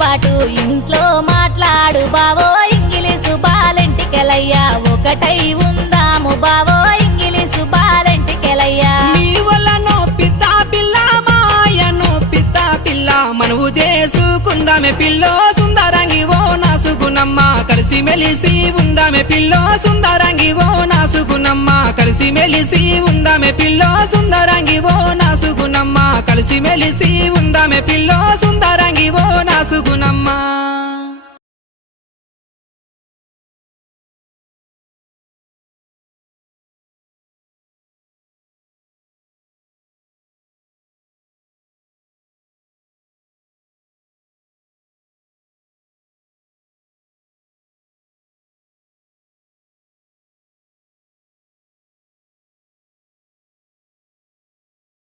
బాటు ఇంట్లో మాట్లాడు బావో ఇంగిలీసు బాలెంటికెలయ్యా ఒకటై ఉందాము బావో ఇంగిలీసు బాలెంటికెలయ్యా మీ వల్లనో పిత్త పిల్ల మాయనో పిత్త పిల్ల మనవు చేసుకుందామే పిల్లో సుందరంగి ఓ నాసుగునమ్మ కలిసి మెలిసి ఉందామే పిల్లో సుందరంగి ఓ నాసుగునమ్మ కలిసి మెలిసి ఉందామే పిల్లో సుందరంగి ఓ నాసుగునమ్మ కలిసి మెలిసి ఉందామే పిల్లో